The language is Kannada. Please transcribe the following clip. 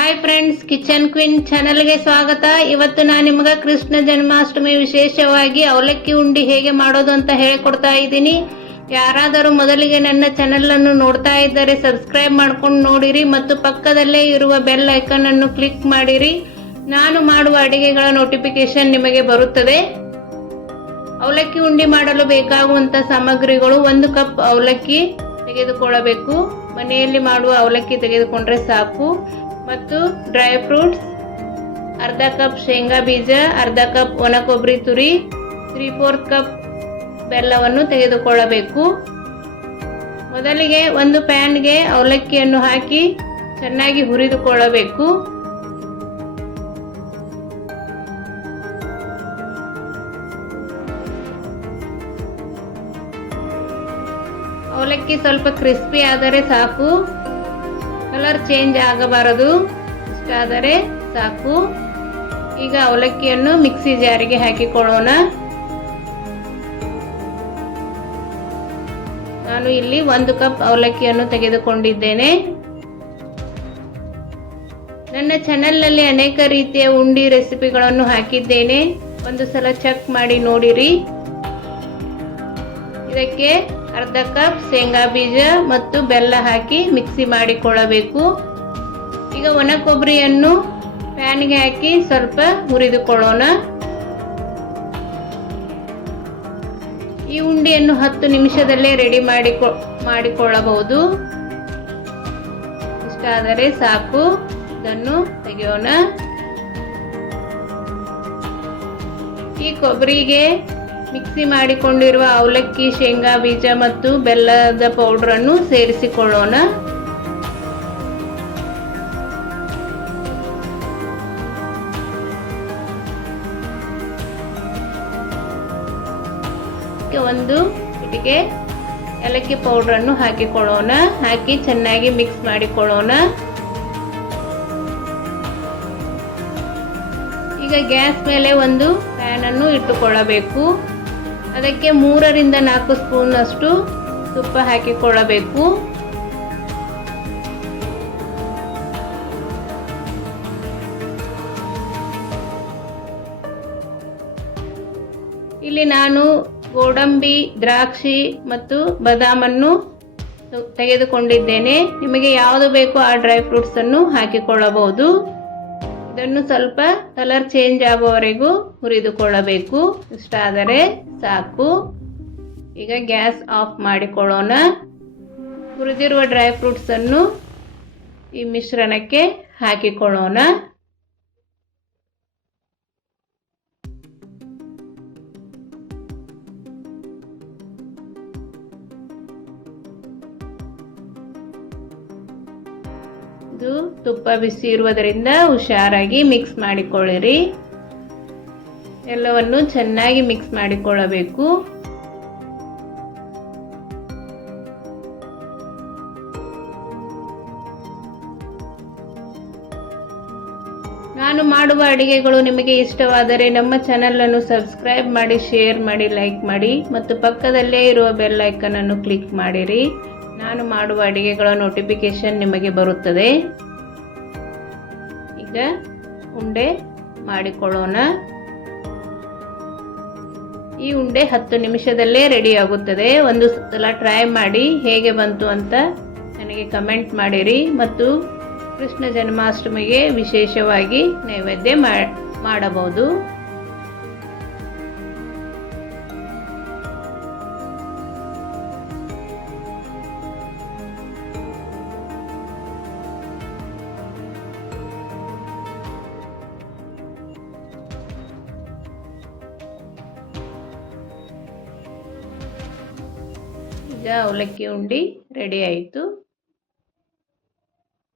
ಹಾಯ್ ಫ್ರೆಂಡ್ಸ್, ಕಿಚನ್ ಕ್ವೀನ್ ಚಾನೆಲ್ಗೆ ಸ್ವಾಗತ. ಇವತ್ತು ನಾನು ನಿಮಗೆ ಕೃಷ್ಣ ಜನ್ಮಾಷ್ಟಮಿ ವಿಶೇಷವಾಗಿ ಅವಲಕ್ಕಿ ಉಂಡಿ ಹೇಗೆ ಮಾಡೋದು ಅಂತ ಹೇಳಿಕೊಡ್ತಾ ಇದ್ದೀನಿ. ಯಾರಾದರೂ ಮೊದಲಿಗೆ ನನ್ನ ಚಾನೆಲ್ ಅನ್ನು ನೋಡ್ತಾ ಇದ್ದರೆ ಸಬ್ಸ್ಕ್ರೈಬ್ ಮಾಡ್ಕೊಂಡು ನೋಡಿರಿ ಮತ್ತು ಪಕ್ಕದಲ್ಲೇ ಇರುವ ಬೆಲ್ ಐಕಾನ್ ಅನ್ನು ಕ್ಲಿಕ್ ಮಾಡಿರಿ. ನಾನು ಮಾಡುವ ಅಡಿಗೆಗಳ ನೋಟಿಫಿಕೇಶನ್ ನಿಮಗೆ ಬರುತ್ತದೆ. ಅವಲಕ್ಕಿ ಉಂಡಿ ಮಾಡಲು ಬೇಕಾಗುವಂತ ಸಾಮಗ್ರಿಗಳು: 1 ಕಪ್ ಅವಲಕ್ಕಿ ತೆಗೆದುಕೊಳ್ಳಬೇಕು. ಮನೆಯಲ್ಲಿ ಮಾಡುವ ಅವಲಕ್ಕಿ ತೆಗೆದುಕೊಂಡ್ರೆ ಸಾಕು. ಮತ್ತು ಡ್ರೈ ಫ್ರೂಟ್ಸ್, ಅರ್ಧ ಕಪ್ ಶೇಂಗಾ ಬೀಜ, ಅರ್ಧ ಕಪ್ ಒಣ ಕೊಬ್ಬರಿ ತುರಿ, 3/4 ಕಪ್ ಬೆಲ್ಲವನ್ನು ತೆಗೆದುಕೊಳ್ಳಬೇಕು. ಮೊದಲಿಗೆ ಒಂದು ಪ್ಯಾನ್ಗೆ ಅವಲಕ್ಕಿಯನ್ನು ಹಾಕಿ ಚೆನ್ನಾಗಿ ಹುರಿದುಕೊಳ್ಳಬೇಕು. ಅವಲಕ್ಕಿ ಸ್ವಲ್ಪ ಕ್ರಿಸ್ಪಿ ಆದರೆ ಸಾಕು, ಕಲರ್ ಚೇಂಜ್ ಆಗಬಾರದು, ಇಷ್ಟಾದರೆ ಸಾಕು. ಈಗ ಅವಲಕ್ಕಿಯನ್ನು ಮಿಕ್ಸಿ ಜಾರಿಗೆ ಹಾಕಿಕೊಳ್ಳೋಣ. ನಾನು ಇಲ್ಲಿ 1 ಕಪ್ ಅವಲಕ್ಕಿಯನ್ನು ತೆಗೆದುಕೊಂಡಿದ್ದೇನೆ. ನನ್ನ ಚಾನೆಲ್ನಲ್ಲಿ ಅನೇಕ ರೀತಿಯ ಉಂಡಿ ರೆಸಿಪಿಗಳನ್ನು ಹಾಕಿದ್ದೇನೆ, ಒಂದು ಸಲ ಚೆಕ್ ಮಾಡಿ ನೋಡಿರಿ. ಇದಕ್ಕೆ ಅರ್ಧ ಕಪ್ ಶೇಂಗಾ ಬೀಜ ಮತ್ತು ಬೆಲ್ಲ ಹಾಕಿ ಮಿಕ್ಸಿ ಮಾಡಿಕೊಳ್ಳಬೇಕು. ಈಗ ಒಣ ಕೊಬ್ಬರಿಯನ್ನು ಪ್ಯಾನ್ಗೆ ಹಾಕಿ ಸ್ವಲ್ಪ ಹುರಿದುಕೊಳ್ಳೋಣ. ಈ ಉಂಡಿಯನ್ನು 10 ನಿಮಿಷದಲ್ಲೇ ರೆಡಿ ಮಾಡಿಕೊಳ್ಳಬಹುದು. ಇಷ್ಟಾದರೆ ಸಾಕು. ಇದನ್ನು ತೆಗೆಯೋಣ. ಈ ಕೊಬ್ಬರಿಗೆ ಮಿಕ್ಸಿ ಮಾಡಿಕೊಂಡಿರುವ ಅವಲಕ್ಕಿ, ಶೇಂಗಾ ಬೀಜ ಮತ್ತು ಬೆಲ್ಲದ ಪೌಡರ್ ಅನ್ನು ಸೇರಿಸಿಕೊಳ್ಳೋಣ. ಒಂದು ಚಿಟಿಕೆ ಏಲಕ್ಕಿ ಪೌಡರ್ ಅನ್ನು ಹಾಕಿಕೊಳ್ಳೋಣ. ಹಾಕಿ ಚೆನ್ನಾಗಿ ಮಿಕ್ಸ್ ಮಾಡಿಕೊಳ್ಳೋಣ. ಈಗ ಗ್ಯಾಸ್ ಮೇಲೆ ಒಂದು ಪ್ಯಾನ್ ಅನ್ನು ಇಟ್ಟುಕೊಳ್ಳಬೇಕು. ಅದಕ್ಕೆ 3 ರಿಂದ 4 ಸ್ಪೂನ್ ಅಷ್ಟು ತುಪ್ಪ ಹಾಕಿಕೊಳ್ಳಬೇಕು. ಇಲ್ಲಿ ನಾನು ಗೋಡಂಬಿ, ದ್ರಾಕ್ಷಿ ಮತ್ತು ಬಾದಾಮನ್ನು ತೆಗೆದುಕೊಂಡಿದ್ದೇನೆ. ನಿಮಗೆ ಯಾವುದು ಬೇಕೋ ಆ ಡ್ರೈ ಫ್ರೂಟ್ಸ್ ಅನ್ನು ಹಾಕಿಕೊಳ್ಳಬಹುದು. ಇದನ್ನು ಸ್ವಲ್ಪ ಕಲರ್ ಚೇಂಜ್ ಆಗುವವರೆಗೂ ಹುರಿದುಕೊಳ್ಳಬೇಕು. ಇಷ್ಟಾದರೆ ಸಾಕು. ಈಗ ಗ್ಯಾಸ್ ಆಫ್ ಮಾಡಿಕೊಳ್ಳೋಣ. ಹುರಿದಿರುವ ಡ್ರೈ ಫ್ರೂಟ್ಸ್ ಅನ್ನು ಈ ಮಿಶ್ರಣಕ್ಕೆ ಹಾಕಿಕೊಳ್ಳೋಣ. ಇದು ತುಪ್ಪ ಬಿಸಿ ಇರುವುದರಿಂದ ಹುಷಾರಾಗಿ ಮಿಕ್ಸ್ ಮಾಡಿಕೊಳ್ಳಿರಿ. ಎಲ್ಲವನ್ನು ಚೆನ್ನಾಗಿ ಮಿಕ್ಸ್ ಮಾಡಿಕೊಳ್ಳಬೇಕು. ನಾನು ಮಾಡುವ ಅಡಿಗೆಗಳು ನಿಮಗೆ ಇಷ್ಟವಾದರೆ ನಮ್ಮ ಚಾನೆಲ್ ಅನ್ನು ಸಬ್ಸ್ಕ್ರೈಬ್ ಮಾಡಿ, ಶೇರ್ ಮಾಡಿ, ಲೈಕ್ ಮಾಡಿ ಮತ್ತು ಪಕ್ಕದಲ್ಲೇ ಇರುವ ಬೆಲ್ ಐಕಾನ್ ಅನ್ನು ಕ್ಲಿಕ್ ಮಾಡಿರಿ. ನಾನು ಮಾಡುವ ಅಡಿಗೆಗಳ ನೋಟಿಫಿಕೇಶನ್ ನಿಮಗೆ ಬರುತ್ತದೆ. ಈಗ ಉಂಡೆ ಮಾಡಿಕೊಳ್ಳೋಣ. ಈ ಉಂಡೆ 10 ನಿಮಿಷದಲ್ಲೇ ರೆಡಿ ಆಗುತ್ತದೆ. ಒಂದು ಸಲ ಟ್ರೈ ಮಾಡಿ ಹೇಗೆ ಬಂತು ಅಂತ ನನಗೆ ಕಮೆಂಟ್ ಮಾಡಿರಿ. ಮತ್ತು ಕೃಷ್ಣ ಜನ್ಮಾಷ್ಟಮಿಗೆ ವಿಶೇಷವಾಗಿ ನೈವೇದ್ಯ ಮಾಡಬಹುದು. ಈಗ ಅವಲಕ್ಕಿ ಉಂಡಿ ರೆಡಿ ಆಯಿತು.